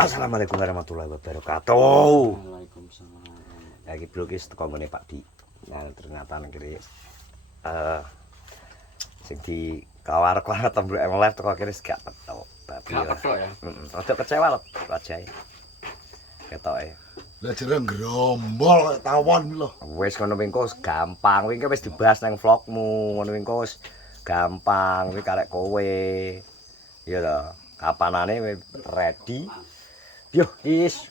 Assalamualaikum warahmatullahi wabarakatuh. Waalaikumsalam. Lagi bro guys teko ngene Pak Di. Nah ternyata nang kiri sing di kawar tembok live teko kiri gak petok. Babi. Gak petok ya. Rada kecewa lho wajahe. Ketoke. Lah jere grombol tawon lho. Wis ngono wingko gampang. Wingko wis dibahas nang vlogmu. Ngono wingko wis gampang. Kuwi karek kowe. Iya lho. Kapanane ready. Yo, is.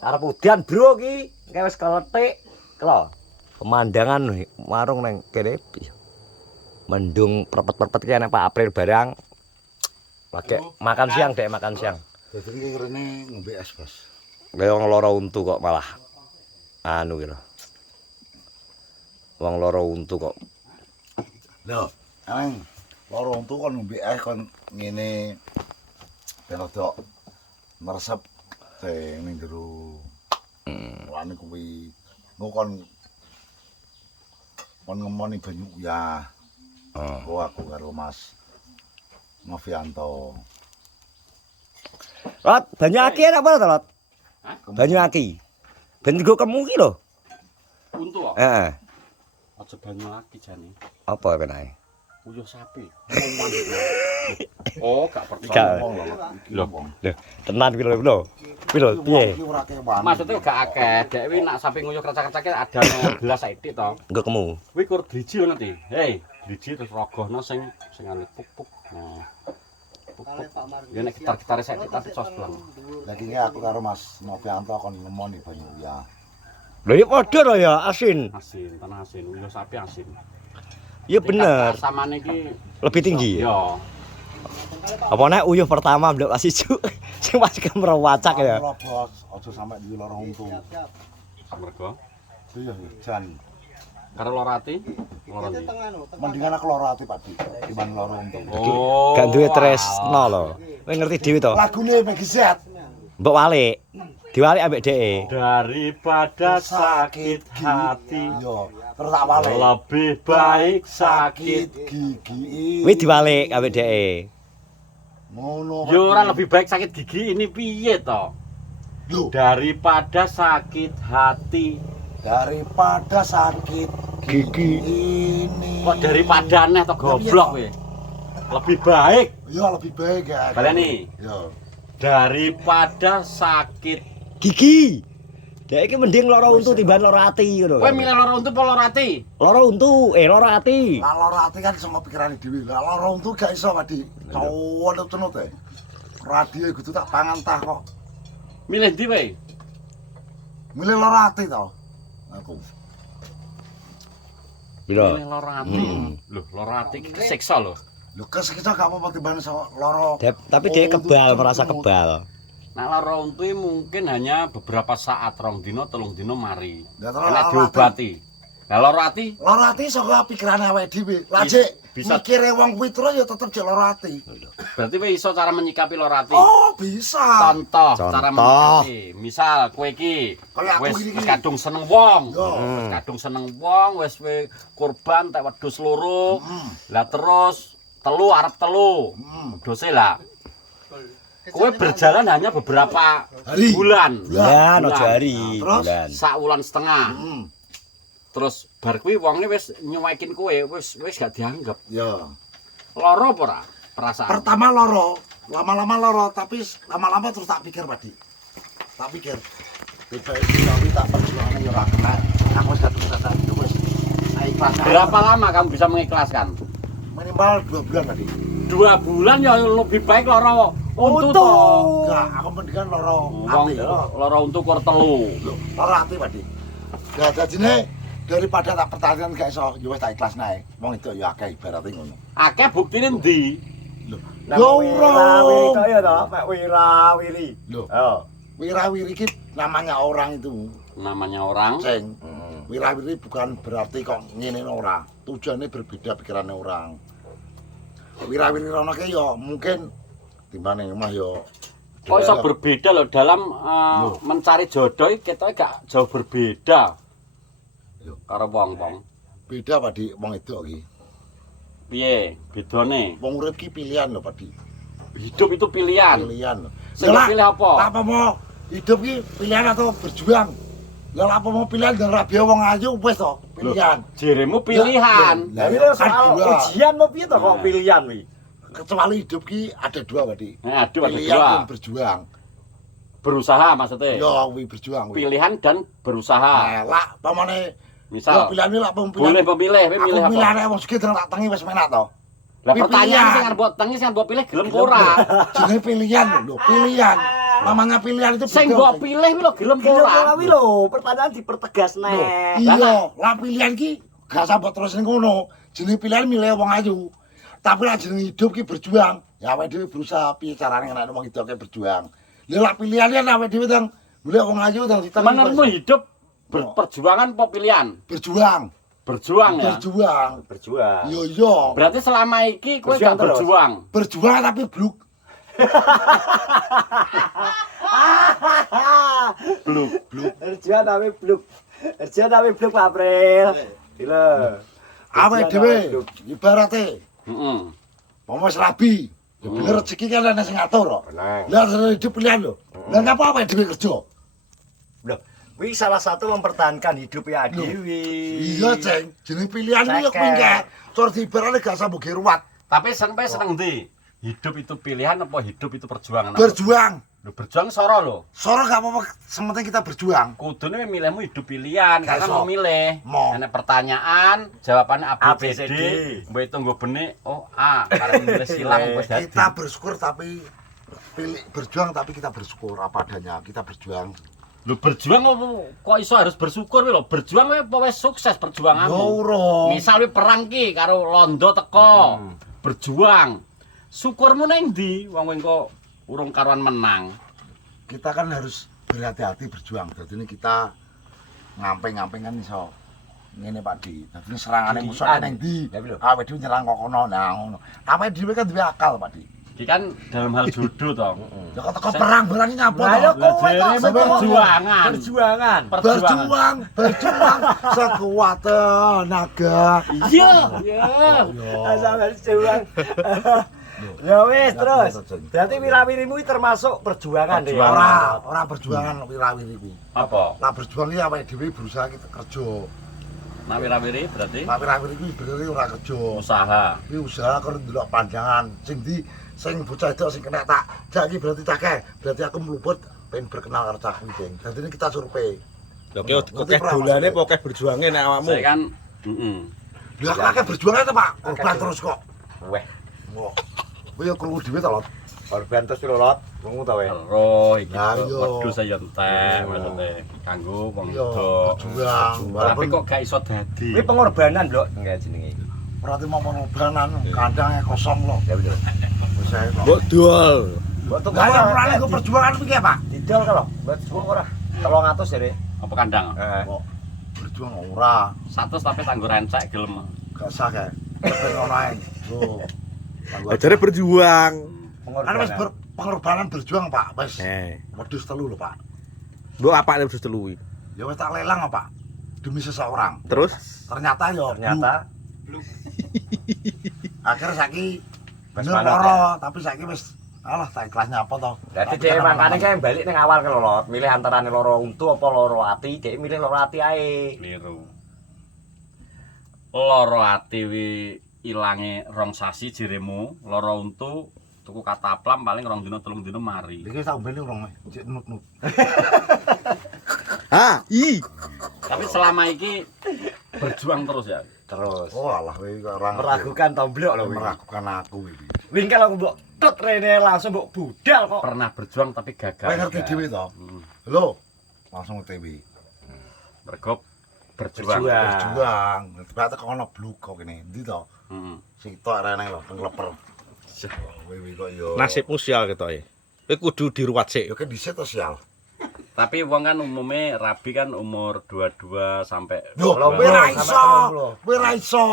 Arep udan, Bro iki. Kayak wis keletik. Lho. Pemandangan warung nang kene. Mendung perpet-perpet ki nek Pak April barang. Lagi makan siang, Dek, makan siang. Dadi iki rene ngombe es, Bos. Kayak wong lara untu kok malah anu ki lho. Wong lara untu kok. Lho, aneng loro untu kon ngombe es kon ngene ben rada meresep sing ning jero. Lane kuwi kon ngemoni banyu ya. Oh, aku karo Mas Novianto. Lot, banyu aki enak apa to, Lot? Banyu aki. Ben nggo kemu ki lho. Untu kok. Heeh. Aja banyu lagi jane. Apa penae? Uyuh sapi. Oh, gak percaya. Lho, tenan ki lho. Kuwi lho, piye? Maksudnya gak akeh. Dek kuwi nak sapi nguyuh keracak-keracake ada gelas sithik to. Nggo kemu. Kuwi kur driji nanti. Hei, driji terus rogohno sing anu puk-puk. Nah. Ya nek gitar-gitare sithik tapi sos blang. Lagi aku karo Mas Novianto kon ngemoni banyu ya. Lho ya padha to ya, asin. Asin, tanah asin, uyuh sapi asin. Iya bener. Samane iki Lebih tinggi ya. ya. Apa nek uyuh pertama mbok kasih juk sing pas kemrowacak ya. Lho, Bos, aja sampe di loro untu. Mergo Iya, jan. karo loro ati, loro ndi? Mendingan aku loro ati, Pak Di, dibanding loro untu. Oh. Gak duwe tresno lho. Kowe ngerti dhewe to? Lagune Meggy Z. Mbok walik. Diwalik ambek dheke. Daripada sakit hati, Yo, terus tak wale. lebih baik sakit. gigi. Kuwi diwalik ambek dheke. Ngono. Yo ora lebih baik sakit gigi ini piye to? Lho, Daripada sakit hati. daripada sakit Gigi. ini. Kok daripada aneh to goblok kowe? Lebih baik Ya lebih baik ya. baleni Yo. daripada sakit. Gigi. Dhek iki mending loro untu timbang loro ati ngono. Kowe milih loro untu apa loro ati? Loro untu, loro ati. Lah loro ati kan sama pikirane dhewe. Lah loro untu gak iso, Pak Di. Cowot e. Radio kudu tak pangan tah kok. Milih ndi kowe? Milih loro ati to. Aku. Piro? Milih loro ati. Loh, loro ati iki kesiksa lho. Lho kesiksa gak apa-apa timbang iso loro. Tapi dia kebal, merasa kebal. Nah loro untu mungkin hanya beberapa saat, 2 dino, 3 dino mari. Ya, terus Nek loro ati. diobati. Nah loro ati Loro ati saka pikirane awake dhewe. Lah jek Bisa. mikire wong kuwi terus ya tetep jek loro ati. berarti kowe iso cara menyikapi loro ati. Oh, bisa. Contoh cara Contoh. menyikapi. Misal kowe iki Kayak aku wis gini, wis gini. kadung seneng wong. Yo. Wis kadung seneng wong, wis kowe kurban tak wedhus loro. Lah terus telu arep telu. Wedhuse lah. Kowe berjalan hanya beberapa Hari. bulan. Bulan ojo hari, Terus? bulan. Sak wulan setengah. Hmm. Terus bar kuwi wonge wis nyuwekin kowe, wis gak dianggap. Ya. Loro apa ora perasaan? Pertama loro, lama-lama loro, tapi lama-lama terus tak pikir, Pak Di. Tak pikir. Tapi tak perjuangan ya ora kena. Aku wis kadung itu wis ikhlas. Berapa lama kamu bisa mengikhlaskan? Minimal 2 bulan, Pak Di. 2 bulan ya lebih baik loro untu to. Enggak, aku mendingan loro Wong ati. loro untu kur telu. Lho, loro ati, Pak Di. Lah dadine daripada tak pertahanan gak iso, ya wis tak ikhlas nae. Wong itu ya akeh ibarate ngono. Akeh buktine ndi? Lho, Yo ora. kaya to, Pak Wirawiri. Lho, Oh. wirawiri iki namanya orang itu. Namanya orang. Sing wirawiri bukan berarti kok ngene ora. Tujuannya berbeda pikirannya orang. Wirawiri rono ke ya mungkin timbane omah ya. Kok iso berbeda loh dalam mencari jodoh kita gak jauh berbeda. Yo. Karo wong-wong. Beda Pak Di wong itu iki. Piye bedane? Wong urip ki pilihan lho Pak Di. Hidup itu pilihan. Pilihan lho. Sing Lah, pilih apa? Apa mau hidup ki pilihan atau berjuang? Lah apa mau pilihan dan rabi wong ayu wis to, pilihan. Jeremu pilihan. Lah, Tapi ya, soal kan dua. ujian mau piye to kok Nah. pilihan wi? Kecuali hidup ki ada dua berarti. Nah, aduh ada Pilihan dua. dan berjuang. Berusaha maksudnya. Yo wi berjuang wi. Pilihan dan berusaha. Nah, lah pamane Misal pilihan lah pemilihan. boleh pemilih, kowe Aku milih apa? milih wong sugih tak tangi wis menak to. Lah Pilih pertanyaan pilihan. sing arep mbok tengi sing mbok pilih gelem ora? Jenenge pilihan lho, pilihan. Namanya pilihan itu Sing beda. mbok pilih kuwi lho gelem ora? Ora wi lho, pertanyaan dipertegas Loh, nek. iya, lah pilihan ki gak sampe terus ning ngono. Jenenge pilihan milih wong ayu. Tapi lah jenenge hidup ki berjuang. Ya awake dhewe berusaha piye carane nek wong hidup ki berjuang. Lha lah pilihane awake dhewe teng milih wong ayu teng diteng. Menurutmu hidup perjuangan apa pilihan? berjuang. Berjuang ya. Berjuang. Berjuang. Yo yo. Berarti selama iki kowe Berjuang gak terus. berjuang. Berjuang tapi bluk. Bluk. Berjuang tapi bluk. Berjuang tapi bluk Pak April. Gila. Awake dhewe ibarate Heeh. pomo wis rabi. Ya bener rezeki kan ana sing ngatur kok. Benar. Lah hidup pilihan lho. Lah ngapa awake dhewe kerja? Loh, wi salah satu mempertahankan hidup ya Dewi. Iya, Ceng. Jeneng pilihan iki yo Ceket. mingke. Cor diibarane gak sambung ruwat. Tapi sampai seneng ndi? Hidup itu pilihan apa hidup itu perjuangan? Berjuang. Lho berjuang soro lho. Soro gak apa-apa, sementing kita berjuang. Kudune milihmu hidup pilihan Gak karena iso. mau milih. Mau. Ana pertanyaan, jawabannya A B C D. ABCD. Mbok itu nggo benik, oh A. Karena milih silang wis dadi. Kita bersyukur tapi berjuang tapi kita bersyukur apa adanya. Kita berjuang. Lho berjuang kok iso harus bersyukur lho. Berjuang kowe apa wis sukses Yo perjuanganmu. ora. Misal kowe perang ki karo londo teko. Berjuang. Syukurmu nang ndi? Wong kowe engko urung karuan menang. Kita kan harus berhati-hati berjuang. Jadi ini kita ngamping-ngamping kan iso ngene Pak Di. Dadi serangane musuh nang ndi? Ya, lho. Awake dhewe nyerang kok kono. Nah ngono. Awake dhewe kan duwe akal Pak Di. Iki kan dalam hal jodoh to. Ya kok teko perang berani ngapa Lah yo to? kowe Lah, kok jere perjuangan. Perjuangan. Berjuang, berjuang sekuat tenaga. Iya, iya. Asal berjuang. Ya wis terus. Berarti wirawirimu iki termasuk perjuangan deh. Perjuangan. Ora perjuangan wirawiri kuwi. Apa? Lah berjuang iki awake dhewe berusaha kita kerja. Nak wirawiri berarti Lah wirawiri kuwi bener ora kerja. usaha. Kuwi usaha karo ndelok panjangan. Sing bocah itu sing kena tak jak iki berarti takeh. Berarti aku mluput pengen berkenal karo cah kuwi, Ding. Dadi ini kita survei. Lho ki dolane apa akeh berjuange nek awakmu? Saya kan heeh. Lah kakek berjuang itu, Pak. Korban terus kok. Weh, Wah. Kuwi ya krungu dhewe to, Lot. korban terus piro lot? Krungu ta weh. Roh iki Lah, iya. wedhus saya entek maksudnya kanggo wong Iya, wedok. berjuang. Tapi Walaupun kok gak iso dadi. Kuwi pengorbanan, Blok, enggak jenenge. berarti mau pengorbanan kandangnya kosong loh. Ya betul. Usaha kok. Mbok dual. Mbok tuku Lah ya perane ku perjuangan piye, Pak? didol kalau, mbok suwuk ora. 300 jare. Apa kandang? Heeh. Kok berjuang ora. 100 tapi tanggo rencek gelem. Gak sah kae. Ben ono ae. Tuh. Ajare berjuang. Kan wis pengorbanan berjuang, Pak. Wis Eh, wedhus telu lho, Pak. mbok apane wis telu iki? Ya wis tak lelang, Pak. Demi seseorang. Terus Ternyata ya Ternyata akhirnya saiki Wis bener manut, loro, tapi saiki wis alah tak ikhlasnya apa to. dadi dhek mangkane kae balik ning awal ke Lot, milih antarane loro untu apa loro ati, dhek milih loro ati ae. Keliru. Loro ati wi ilange rong sasi jeremu, loro untu tuku kataplam paling 2 dina 3 dina mari. Iki tak umbeni urung cek nut-nut. ha, Tapi selama iki berjuang terus ya. Terus Oh alah kowe kok ora meragukan tomblok lho kuwi. meragukan aku iki. Wing kalau mbok tut rene langsung mbok budal kok. Pernah berjuang tapi gagal. Kowe ngerti dhewe to? Hmm. Lho, langsung TV. Mergo berjuang. Berjuang. Ternyata kok ono bluk kok kene. Endi to? Heeh. Sitok rene lho pengleper. Kowe kok yo. nasibmu sial ketoke. Kowe kudu diruwat sik. Yo kan dhisik to sial. Tapi wong kan umumnya rabi kan umur 22 sampai Yo, kowe ra iso. Kowe ra iso.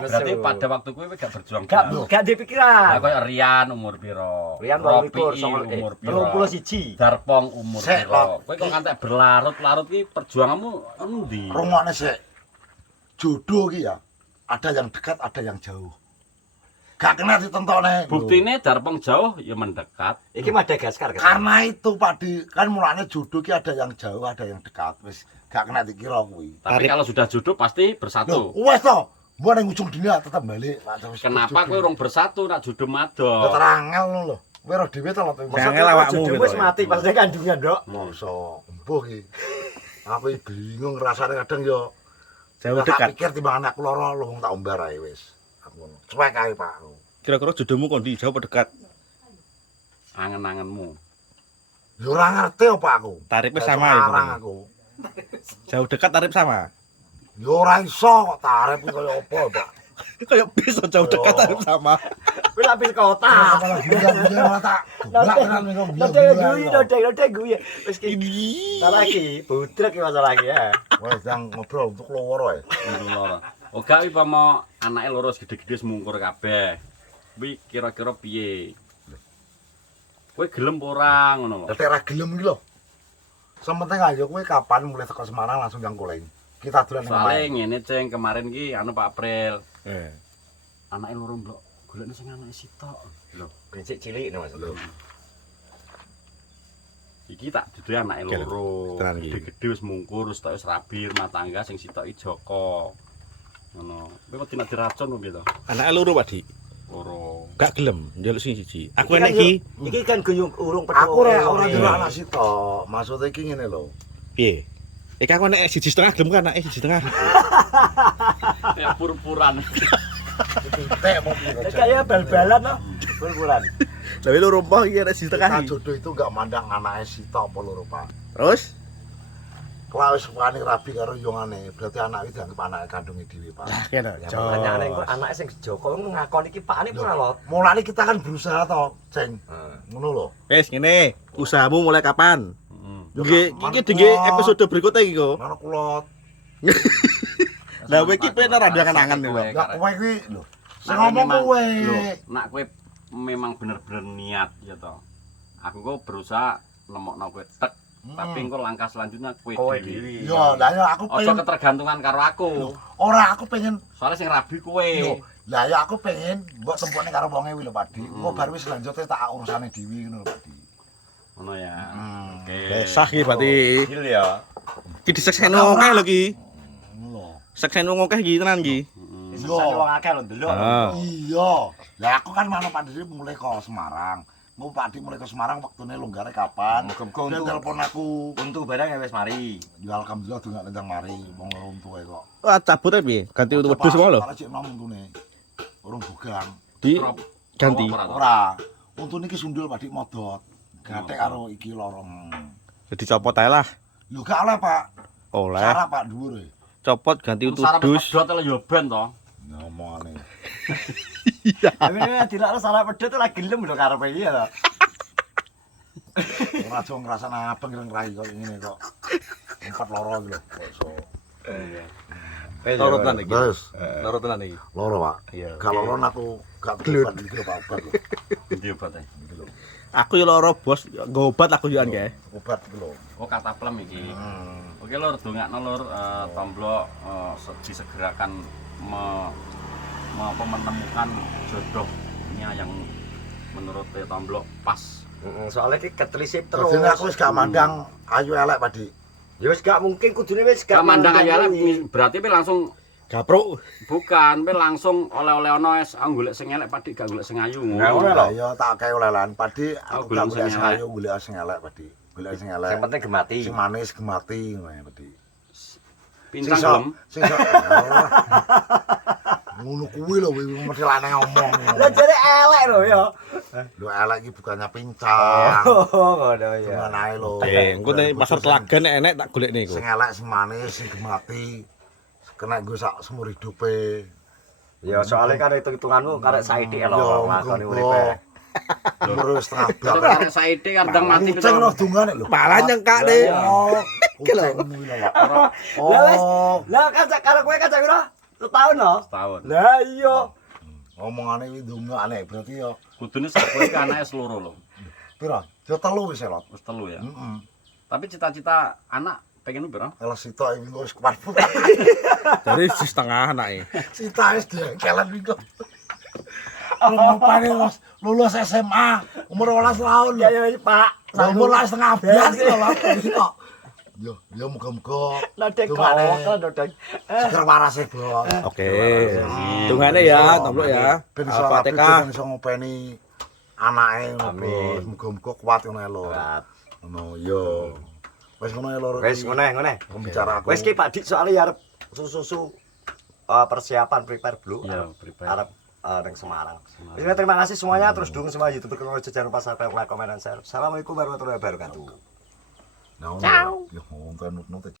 Berarti pada waktu kowe gak berjuang. Gak dipikiran. Nah, koyo Rian umur piro? Rian Ropi 21, umur piro? 31. Darpong umur Sek, piro? Lot. Kowe kok ngantek berlarut-larut ki perjuanganmu endi? Rungokne sik. Jodoh ki ya, ada yang dekat, ada yang jauh. Gak kena ditentokne. Buktine darpeng jauh ya mendekat. Iki Madagaskar kan. Karena itu Padi, kan mulanya jodoh ki ada yang jauh, ada yang dekat. Wis gak kena dikira kuwi. Tapi kalau sudah jodoh pasti bersatu. Loh, wes to. Mbok ning ujung dunia tetep balik. Pak, wis Kenapa kowe urung bersatu nak jodoh Ya madok? terangel ngono lho. Kowe ro dhewe to lho. Angel awakmu gitu. Wis mati pas dia kandungan, Dok. Mosok embuh ki. Aku iki bingung rasane kadang yo Jauh tak dekat. pikir timbang anakku loro lu tak umbar ae wis. Aku ngono. Cuek ae, Pak. Kira-kira jodohmu kondi jauh apa dekat? Angen-angenmu. Yo ora ngerti apa aku. Tarifnya Gak sama ya, semarang Bang? aku. Jauh dekat tarif sama. Yo ora iso kok tarif iki kaya apa, Pak. Kayak bisa jauh dekat tarif sama. Kuwi lapis kota. Malah biar malah tak. Lah tenan niku Nodeng guyu, nodeng guyu. Wis ki. Salah iki, budrek iki masalah iki ya. Wes yang ngobrol untuk loro ae. Untuk loro. Oh gak upama anake loro gede-gede semungkur kabeh. Kuwi kira-kira piye? Kowe gelem apa ora ngono lho. Dadi ra gelem iki lho. Sementing ayo kowe kapan mulai teko Semarang langsung yang Kuling. Kita dolan nang Soale Malang. ngene ceng kemarin ki anu Pak April. Eh. Anake loro mbok golekne sing anake sitok. Lho, Prinsip cilik no Mas. iki tak duduhe anake Oke, loro. tenan iki. Gede-gede wis mungkur, wis tok wis rabi rumah tangga sing sitoki Joko. Ngono. Kowe wedi nek diracun kok gitu. Anake loro, Pak Dik. Loro. Gak gelem njaluk sing siji. Aku Iki kan enek yo- iki. Iki kan guyung urung Aku ora wong ndelok e. anak sitok. Maksudnya iki ngene lho. Piye? Iki aku enek siji setengah gelem kan anake siji setengah. Ya pur-puran. Tek mau piro. Kayak bal-balan no. Pur-puran. Lah loro rompah iki enek siji setengah. Kita iki. jodoh itu enggak mandang anake sitok apa loro, Pak. Terus Kalau wis wani rabi karo yongane, berarti anak itu dianggap anake kandunge dhewe, Pak. lah kene. Ya makanya aneh kok anake sing Joko ngakoni iki pakane ora lho. Mulane kita kan berusaha to, Ceng. Ngono lho. Wes ngene, usahamu mulai kapan? Heeh. Nggih, iki dingge episode berikutnya iki kok. Mana kulot. Lah kowe iki pengen ora angan-angan lho. Ya kowe iki lho. Sing Nak ngomong memang- kowe. Lho, nak kowe memang bener-bener niat ya toh. Aku kok berusaha nemokno kowe tek, tapi engko langkah selanjutnya kowe Kowe dhewe. dhewe. Yo, lah ya aku Ojo pengen ketergantungan karo aku. ora aku pengen Soalnya sing rabi kowe. yo. Lah ya aku pengen mbok tempone karo wong ewe lho, Pak Di. Engko bar wis lanjute tak urusane dhewe ngono lho, Pak Di. Ngono ya. Hmm. Oke. Sah iki berarti. Gil ya. Iki disekseno akeh lho iki. Ngono lho. Sekseno akeh iki tenan iki. Heeh. Wis wong akeh lho ndelok. Ah. Iya. Lah aku kan mana Pak Di mulai ke Semarang. Mau Pak Di mulai ke Semarang waktune longgare kapan? Muga-muga Dia untuk- telepon aku. Untuk barang ya wis mari. Ya alhamdulillah tuh nggak nendang mari, wong loro untuke kok. Wah, cabut piye? Ganti untuk wedhus semua lho. Malah cek nom untune. Urung bugang. Di Prop. ganti. Apa ora? Ora. Untune iki sundul Pak Dik modot. Gathek karo iki lorong. Dicopot ae lah. Lho gak oleh, Pak. Oleh. Cara Pak dhuwur e. Copot ganti untuk Sarap dus. pedot lho yo ben to. Ngomongane. Tapi dilakno salah pedhot ora gelem lho karepe iki ya. Ora aja ngrasane abang kira ngrai kok ngene kok. Empat loro iki lho. Kok iso. Loro tenan iki. Terus Loro tenan iki. loro, Pak. Iya. Gak loro aku gak gelut iki lho, Pak. Obat lho. Endi obate? Iki lho. Aku yo loro bos, nggo obat aku yo kae. Obat iki lho. Oh kata plem iki. Hmm. Oke lur, dongakno lur Tomblok disegerakan menemukan jodohnya yang menurut Tomblok pas. Soalnya iki ketelisip terus. Terus aku wis gak mandang ayu elek, Pak Dik. Ya wis gak mungkin kudune wis Gak mandang mandang ayale kuwi. berarti pe langsung Gapruk. bukan, pe langsung oleh-oleh ono es golek sing elek Pak Dik gak golek sing ayu. Nah, ngono. ngono lho. Lah ya tak kae olehan. Pak Dik aku golek gak sing golek sing elek. ayu, golek sing elek, Pak Dik. Golek sing elek. Yang penting gemati. Sing manis gemati ngono ya, Pak Dik. Pincang Sing gelem. Sing ngono kuwi lho mesti lanang ngomong. Lah jare elek lho ya. Lho elek iki bukannya pincang. Oh, ngono ya. Cuman ae lho. Engko ning pasar Telagan nek enek tak golekne iku. Sing elek, sing manis, sing gemati. Kena nggo sak semur hidupe. Ya soalnya kan hitung-hitunganmu karek saiki Yo, lho ngakoni uripe. Umur wis setengah Terus blak. karek saiki kadang mati Kucing lho dungane lho. Pala nyengkak deh. Oh, kucing kuwi lho. Lah wis. Oh, Lah kacak karo kowe kacak piro? Setahun lho. setahun. Lah iya. ngomongane iki dungane berarti ya Kudune sak kowe iki anake seloro lho. pira? Ya telu wis elot. Wis telu ya. Heeh. Tapi cita-cita anak pengen piro? Elas sitok iki wis kuwarpu. Dari setengah anake. Sita wis dengkelan iki. ngopeni lulus SMA umur 12 tahun Ya lho. ya Pak. Umur lah setengah belas lho. Yo muga-muga Nadek Tumane. kok nadek. seger warase, Bos. Oke. Tungane ya, Tompluk ya. Ben iso rapi, Fatihah. ben iso ngopeni anake ngono, Amin. Bos. Muga-muga kuat ngono ae lho. Berat. Ngono yo. Wis ngono ae lho. Wis ngene. Pembicara aku. Wis ki Pak Dik soalnya ya arep susu persiapan prepare belum? Iya, prepare. Arep ning Semarang. Wis terima kasih semuanya terus dukung semua YouTuber Kang Rojo, jangan lupa subscribe, like, comment dan share. Assalamualaikum warahmatullahi wabarakatuh. Ciao. Yo ngono